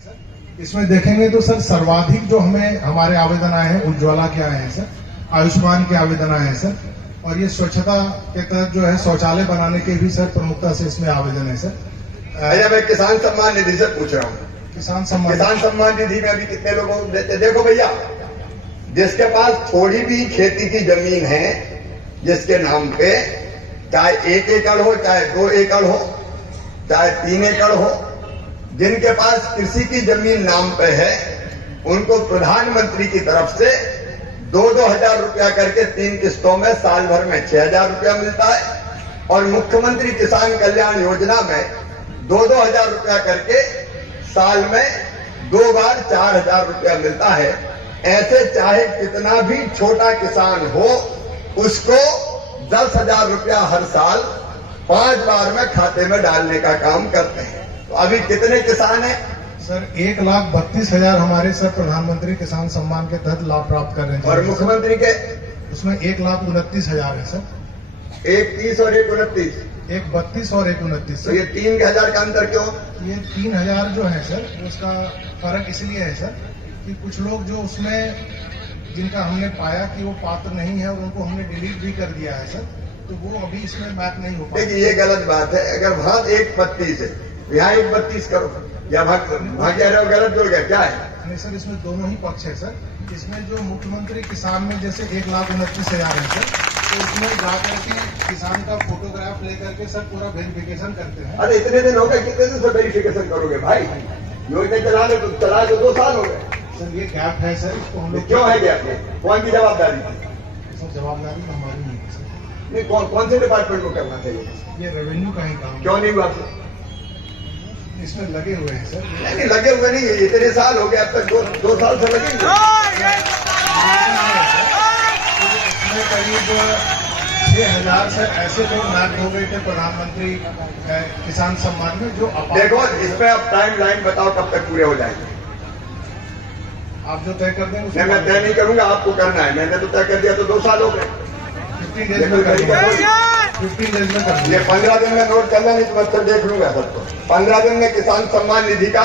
Sir इसमें देखेंगे तो सर सर्वाधिक जो हमारे आवेदन आए हैं उज्ज्वला के आए हैं सर, आयुष्मान के आवेदन आए हैं सर, और ये स्वच्छता के तहत जो है शौचालय बनाने के भी सर प्रमुखता से इसमें आवेदन है सर। अच्छा, मैं किसान सम्मान निधि से पूछ रहा हूँ, किसान सम्मान निधि में अभी कितने लोगों को देते? देखो भैया, जिसके पास थोड़ी भी खेती की जमीन है जिसके नाम पे, चाहे 1 एकड़ हो, चाहे 2 एकड़ हो, चाहे 3 एकड़ हो, जिनके पास कृषि की जमीन नाम पे है, उनको प्रधानमंत्री की तरफ से 2-2 हजार रुपया करके 3 किस्तों में साल भर में 6,000 रुपया मिलता है, और मुख्यमंत्री किसान कल्याण योजना में 2-2 हजार रुपया करके साल में 2 बार 4,000 रुपया मिलता है। ऐसे चाहे कितना भी छोटा किसान हो, उसको 10,000 रुपया हर साल 5 बार में खाते में डालने का काम करते हैं। तो अभी कितने किसान हैं सर? 1,32,000 हमारे सर प्रधानमंत्री किसान सम्मान के तहत लाभ प्राप्त कर रहे हैं, और मुख्यमंत्री के उसमें 1,29,000 है सर। 1,30 और 1,29, 1,32 और 1,29। तो ये 3,000 का अंतर क्यों? ये 3,000 जो है सर, उसका फर्क इसलिए है सर कि कुछ लोग जो उसमें जिनका हमने पाया कि वो पात्र नहीं है और उनको हमने डिलीट भी कर दिया है सर, तो वो अभी इसमें मैप नहीं हो पाया। देखिए, ये गलत बात है। अगर वहां 1,32 है, यहाँ 1,32 करो, या भाग कह रहे हो गलत जुड़ गया, क्या है? नहीं सर, इसमें दोनों ही पक्ष है सर। इसमें जो मुख्यमंत्री किसान में जैसे 1,29,000 है सर, तो उसमें जाकर के किसान का फोटोग्राफ लेकर के सर पूरा वेरिफिकेशन करते हैं। अरे इतने दिन हो गए, कितने दिन से वेरिफिकेशन करोगे भाई? योजना चलाए तो 2 साल हो गए सर। ये गैप है सर, इसको हम लोग क्यों है गैप? कौन की जवाबदारी थी? सर जवाबदारी तो हमारी नहीं है सर। नहीं, कौन से डिपार्टमेंट को करना चाहिए? ये रेवेन्यू का ही काम। क्यों नहीं हुआ? इसमें लगे हुए हैं सर। नहीं, लगे हुए नहीं, इतने साल हो गए, अब तक 2 साल से लगेंगे। इसमें करीब 6,000 से ऐसे लोग मैप हो गए थे प्रधानमंत्री किसान सम्मान में, जो देखो, इसमें अब टाइम लाइन बताओ कब तक पूरे हो जाएंगे? आप जो तय कर दें नहीं, मैं तय नहीं करूंगा, आपको करना है। मैंने तो तय कर दिया, तो 2 साल हो गए। 15 डेज में कर दिया। 15 डेज में कर ये दिया। 15 दिन में नोट करना, नहीं तो मैं तो देख लूंगा सबको। 15 दिन में किसान सम्मान निधि का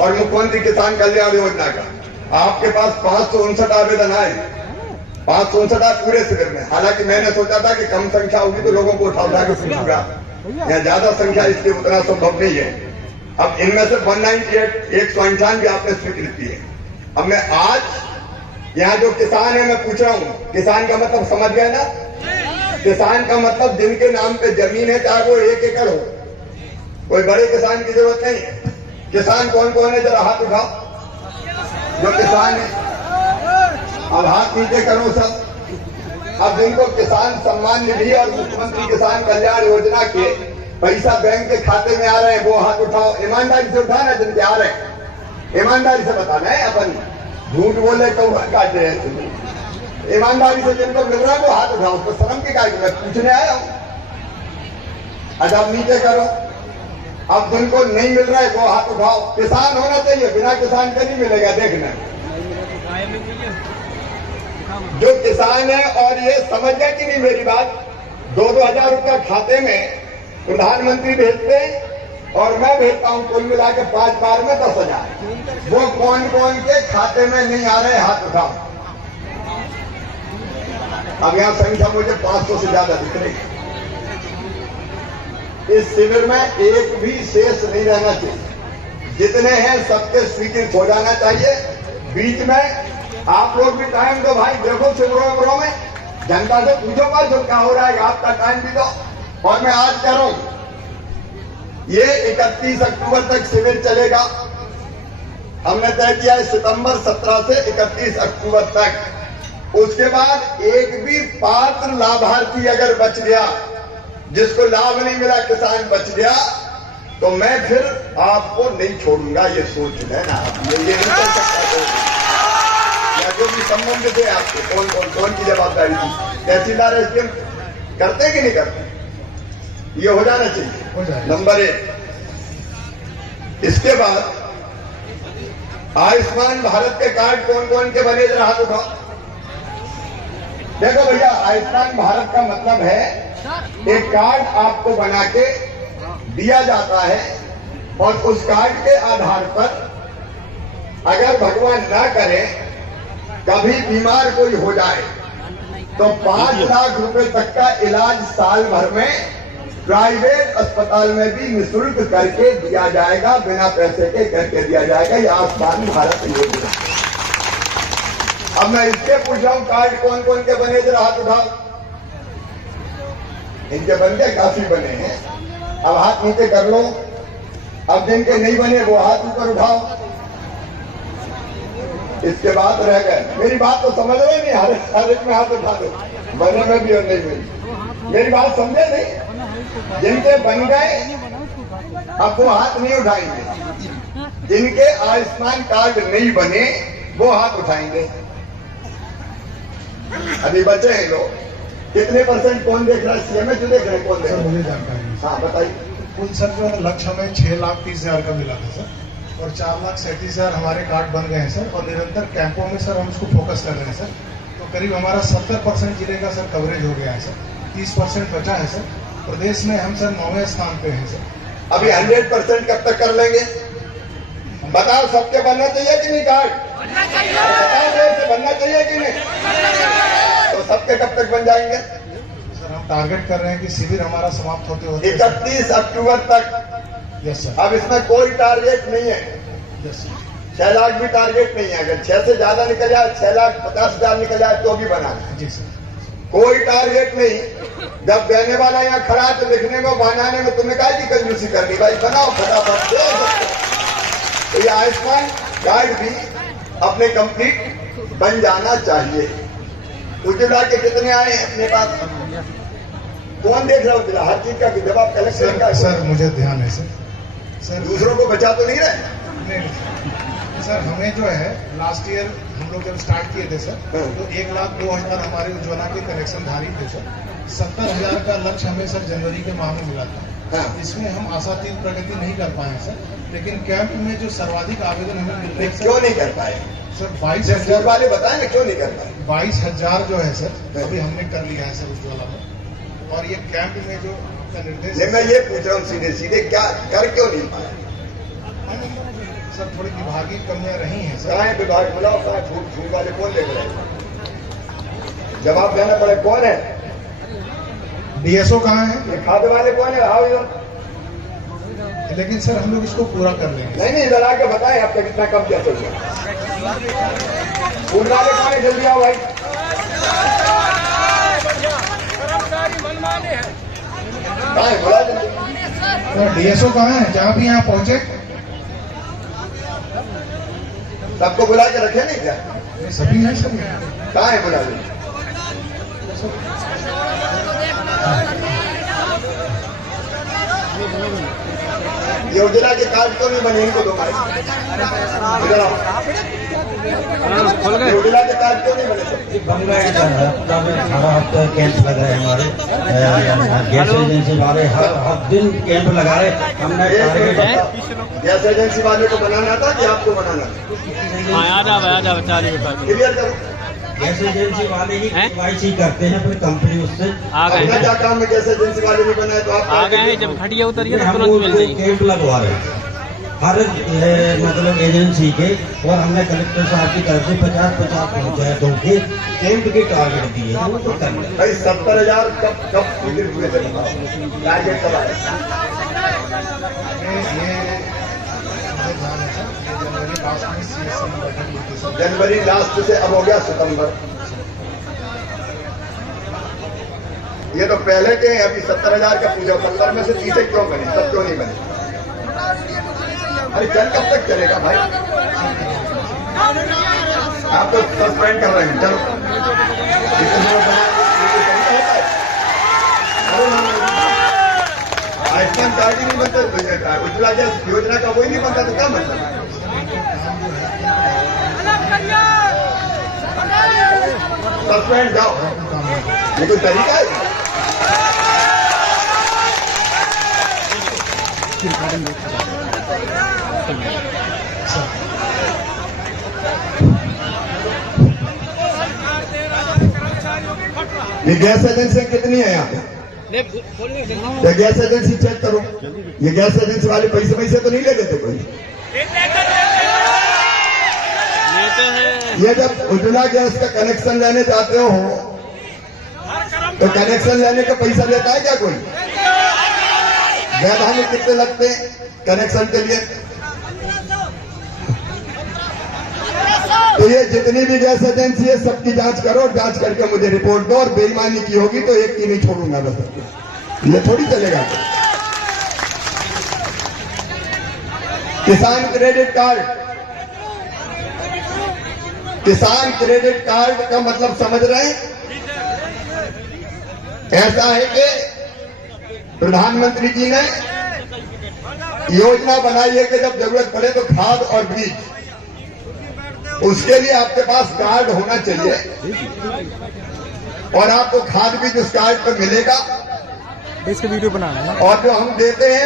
और मुख्यमंत्री किसान कल्याण योजना का आपके पास 559 आवेदन आए। 559 पूरे शिविर में। हालांकि मैंने सोचा था कि कम संख्या होगी तो लोगों को उठा के पूछूंगा, यहाँ ज्यादा संख्या इसलिए उतना संभव नहीं है। अब इनमें से 198 198 आपने स्वीकृत किए। अब मैं आज यहाँ जो किसान है, मैं पूछ रहा हूँ, किसान का मतलब समझ गए ना? किसान का मतलब जिनके नाम पे जमीन है, चाहे वो 1 एकड़ हो, कोई बड़े किसान की जरूरत नहीं है। किसान कौन कौन है, जरा हाथ उठाओ जो किसान है। अब हाथ नीचे करो सब। अब जिनको किसान सम्मान निधि और मुख्यमंत्री किसान कल्याण योजना के पैसा बैंक के खाते में आ रहे हैं, वो हाथ उठाओ। ईमानदारी से उठाना, जिनके आ रहे हैं ईमानदारी से बताना है। अपन झूठ बोले तो काटे हैं। ईमानदारी से जिनको मिल रहा है वो हाथ उठाओ। उसको शर्म की काट, मैं पूछने आया हूं। अच्छा, अब नीचे करो। अब जिनको नहीं मिल रहा है वो हाथ उठाओ। किसान होना चाहिए, बिना किसान का नहीं मिलेगा। देखना, जो किसान है और ये समझ गए कि नहीं मेरी बात, 2-2 हजार रुपया खाते में प्रधानमंत्री भेजते हैं और मैं भेजता हूं, कुल मिला के 5 बार में 10,000। वो कौन कौन के खाते में नहीं आ रहे, हाथ उठाओ। अब यहां संख्या मुझे 500 से ज्यादा दिख रही है। इस शिविर में एक भी शेष नहीं रहना चाहिए। जितने हैं सबके स्वीकृत हो जाना चाहिए। बीच में आप लोग भी टाइम दो भाई, देखो शिविरों में जनता से पूछो पर जो क्या हो रहा है, आपका टाइम भी दो। और मैं आज कह रहा हूं, ये 31 अक्टूबर तक शिविर चलेगा। हमने तय किया है सितंबर 17 से 31 अक्टूबर तक। उसके बाद एक भी पात्र लाभार्थी अगर बच गया, जिसको लाभ नहीं मिला, किसान बच गया, तो मैं फिर आपको नहीं छोड़ूंगा। ये सोच लेना, ये नहीं कर सकता। या जो भी संबंधित है आपके, कौन की जवाबदारी थी, तहसीलदार एसडीएम करते कि नहीं करते, ये हो जाना चाहिए नंबर 1। इसके बाद आयुष्मान भारत के कार्ड कौन कौन के बने, जरा हाथ उठाओ। देखो भैया, आयुष्मान भारत का मतलब है एक कार्ड आपको बना के दिया जाता है और उस कार्ड के आधार पर अफवाह ना करें, कभी बीमार कोई हो जाए तो 5 लाख रुपए तक का इलाज साल भर में प्राइवेट अस्पताल में भी निःशुल्क करके दिया जाएगा, बिना पैसे के करके दिया जाएगा। ये आयुष्मान भारत योजना। अब मैं इसके पूछ रहा हूं, कार्ड कौन कौन के बने, जरा हाथ उठाओ। इनके बन गए, काफी बने हैं। अब हाथ नीचे कर लो। अब जिनके नहीं बने वो हाथ ऊपर उठाओ। इसके बाद रह गए। मेरी बात तो समझ रहे नहीं, हर एक में हाथ उठा दो, बने में भी और नहीं में। मेरी बात समझे नहीं? जिनके बन गए अब वो हाथ नहीं उठाएंगे, जिनके आयुष्मान कार्ड नहीं बने वो हाथ उठाएंगे। अभी बचे हैं लोग। कितने % कौन देख रहा है? सीएमएच देख रहे हैं? कौन देख रहा है? मुझे जानकारी। हाँ बताइए। कुल सर जो है लक्ष्य हमें 6,30,000 का मिला था सर, और 4,37,000 हमारे कार्ड बन गए हैं सर। और निरंतर कैंपों में सर हम उसको फोकस कर रहे हैं सर। तो करीब हमारा 70% जिले का सर कवरेज हो गया है सर। 30% बचा है सर। प्रदेश में हम सर 9वें स्थान पे हैं सर। अभी 100% कब तक कर लेंगे? बताओ, सबके बनना चाहिए कि नहीं कार्ड? बताओ, देर से बनना चाहिए कि नहीं? तो सबके कब तक बन जाएंगे? सर हम टारगेट कर रहे हैं कि शिविर हमारा समाप्त होते होते 31 अक्टूबर तक। Yes sir. अब इसमें कोई टारगेट नहीं है। Yes sir. 6 लाख भी टारगेट नहीं है। अगर 6 से ज्यादा निकल जाए, 6,50,000 निकल जाए तो भी बना। जी सर। कोई टारगेट नहीं। जब देने वाला यहाँ खड़ा है तो लिखने में बनाने में तुम्हें क्या की कंजूसी करनी? भाई बनाओ फटाफट। तो ये आयुष्मान कार्ड भी अपने कंप्लीट बन जाना चाहिए। उज्ज्वला के कितने आए हैं अपने पास? कौन देख रहा है उज्ज्वला? हर चीज का जवाब कलेक्टर का। सर मुझे ध्यान है सर। सर दूसरों को बचा तो नहीं रहे? नहीं सर, हमें जो है लास्ट ईयर हम लोग जब स्टार्ट किए थे सर, तो 1,02,000 हमारे उज्ज्वला के कनेक्शन धारी थे सर। 70,000 का लक्ष्य हमें सर जनवरी के माह में मिला था। इसमें हम आशातीत प्रगति नहीं कर पाए सर। लेकिन कैंप में जो सर्वाधिक आवेदन हमें मिल रहे हैं, क्यों नहीं कर पाए सर? 22,000 वाले बताए ना, क्यों नहीं कर पाए? 22,000 जो है सर अभी हमने कर लिया है सर उज्ज्वला में। और ये कैंप में जो आपका निर्देश, मैं ये पूछ रहा हूँ सीधे सीधे, क्या कर क्यों नहीं पाए? सर थोड़ी विभागीय कमियां रही हैं सर। कहाँ है विभाग? बुलाओ, कहाँ है? फूल वाले कौन देख रहे हैं? जवाब देना पड़े। कौन है? डीएसओ कहाँ है? ये खाद वाले कौन है? आओ इधर। लेकिन सर हम लोग इसको पूरा कर लेंगे। नहीं इधर आके बताएं आपका कितना कम क्या चल गया। फूल वाले कौन है? जल्दी आओ भाई। कहाँ है? बुला जल्दी। डीएसओ कहाँ है? जहाँ भी यहाँ पहुँचे सबको बुला के रखे नहीं क्या? सभी हैं सर। कहाँ है? बुला लीजिए। ये उज्ज्वला के कार्ड क्यों नहीं बने? इनको दो माइक। इधर आओ। ये उज्ज्वला के कार्ड क्यों नहीं बने? बन गए सर। 18 हफ्ते कैंप लग रहे हैं हमारे गैस एजेंसी वाले। हर दिन कैंप लगा रहे। हमने गैस एजेंसी वाले को बनाना था कि आपको बनाना था? क्लियर करो। गैस एजेंसी वाले ही KYC करते हैं, फिर कंपनी उससे अपना क्या काम है? गैस एजेंसी वाले नहीं बनाए तो आप आ गए हैं। जब खटिया उतरिए तो हम तुरंत मिल जाएगी। कैंप लगवा रहे हैं हर मतलब एजेंसी के। और हमने कलेक्टर साहब की तरफ से 50-50 पंचायतों के कैंप के टारगेट दिए हैं, वो तो कर रहे हैं। भाई 70,000 कब स्वीकृत हुए थे? टारगेट कब आए? जनवरी लास्ट से अब हो गया सितंबर। ये तो पहले के हैं। अभी 70,000 का पूजा। 70 में से 30 क्यों बने? सब क्यों नहीं बने? अरे चल कब तक चलेगा भाई? आप तो सस्पेंड कर रहे हैं। चलो आयुष्मान कार्ड ही नहीं बनता, उज्ज्वला गैस योजना का वही नहीं बनता तो क्या मतलब? सस्पेंड जाओ। ये कोई तरीका है? ये गैस एजेंसी कितनी है यहाँ पे? ये गैस एजेंसी चेक करो। ये गैस एजेंसी वाले पैसे तो नहीं ले लेते कोई? ये जब उज्ज्वला गैस का कनेक्शन लेने जाते हो तो कनेक्शन लेने का पैसा लेता है क्या कोई? वैधानिक कितने लगते हैं कनेक्शन के लिए? तो ये जितनी भी गैस एजेंसी है सबकी जांच करो, जांच करके मुझे रिपोर्ट दो, और बेईमानी की होगी तो एक की नहीं छोड़ूंगा बस। ये थोड़ी चलेगा। किसान क्रेडिट कार्ड, किसान क्रेडिट कार्ड का मतलब समझ रहे हैं? ऐसा है कि प्रधानमंत्री जी ने योजना बनाई है कि जब जरूरत पड़े तो खाद और बीज, उसके लिए आपके पास कार्ड होना चाहिए, और आपको खाद बीज उस कार्ड पर मिलेगा। इसका वीडियो बनाना और जो हम देते हैं